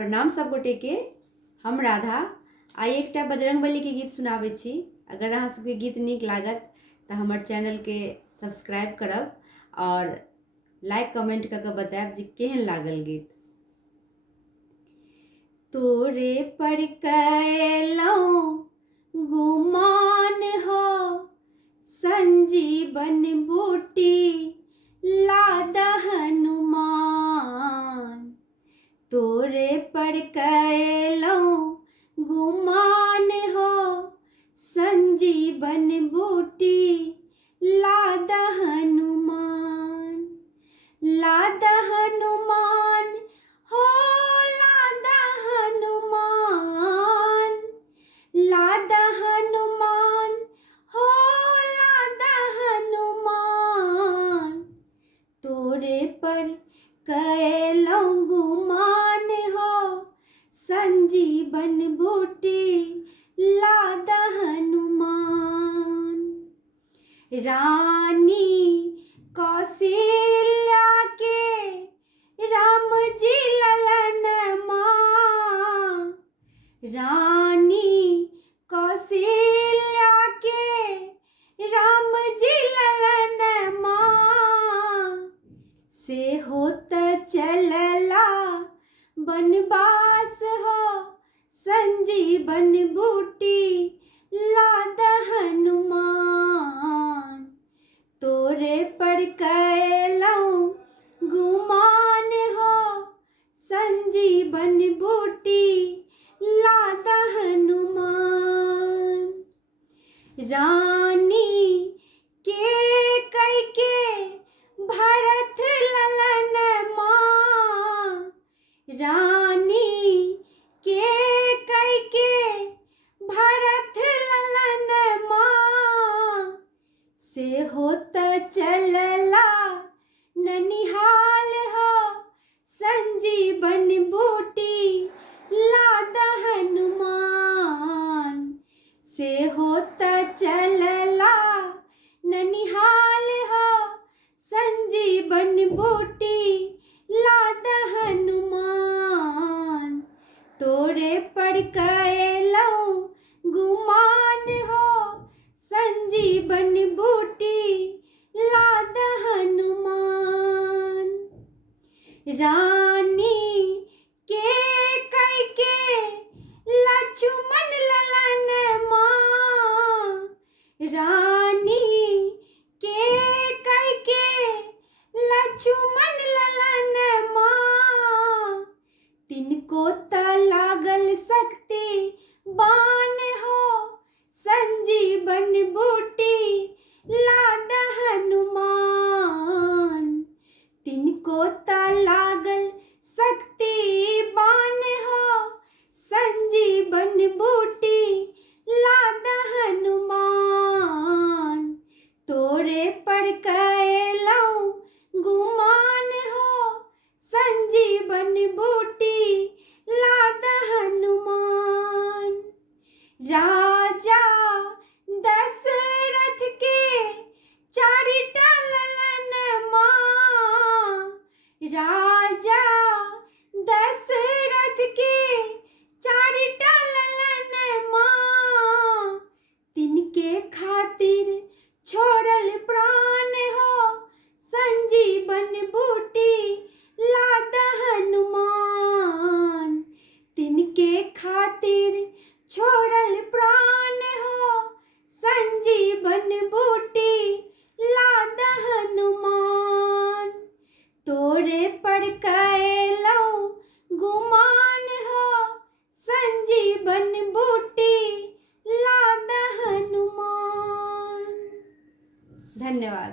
प्रणाम सब गोटे के। हम राधा आई एकटा बजरंगबली के गीत सुनाबै छी। अगर अहाँ सबके गीत नीक लागत तो हमर चैनल के सब्सक्राइब करब और लाइक कमेंट करके बताएब जे केहन लागल गीत। तोरे पर कैलौं गुमान हो संजीवन बूटी लादा हनुमान। तोरे पर कैलौं गुमान हो संजीवन बूटी लादा हनुमान। लादा हनुमान हो लादा हनुमान। लादा हनुमान हो लादा हनुमान। तोरे पर कैलौं गुमान हो संजीवन बूटी लादा हनुमान। रानी कौशल्या के राम जी ललन माँ। रानी कौशल्या के राम जी ललन माँ। से होत चलला बनवास हो संजीवन बूटी लादा हनुमान। तोरे पर कैलौं गुमान हो संजीवन बूटी लादा हनुमान। रानी के कई के भरत ललन माँ। रानी के कई के भरत ललन माँ। से होत चलला ननिहाल हो संजीवन बूटी लादा हनुमान। से होत चलला ननिहाल हो संजीवन बूटी लादा हनुमान। तोरे पर कैलौं गुमान हो संजीवन बूटी लादा हनुमान। रानी के कई के लक्ष्मण ललन माँ। रानी के कई के लक्ष्मण ललन माँ। तिनको त लागल शक्ति बान हो संजीवन बूटी लादा हनुमान। तिनको त लागल शक्ति बान हो संजीवन बूटी लादा हनुमान। तोरे पर कैलौं गुमान हो संजीवन बूटी लादा हनुमान। राजा दशरथ के चारिटा ललन माँ। राजा दशरथ के चारिटा ललन माँ। तिनके खातिर छोड़ल प्राण हो संजीवन बूटी लादा हनुमान। तिनके खातिर छोड़ल प्राण हो संजीवन बूटी लादा हनुमान। तोरे पर कैलौं गुमान हो संजीवन बूटी लादा हनुमान। धन्यवाद।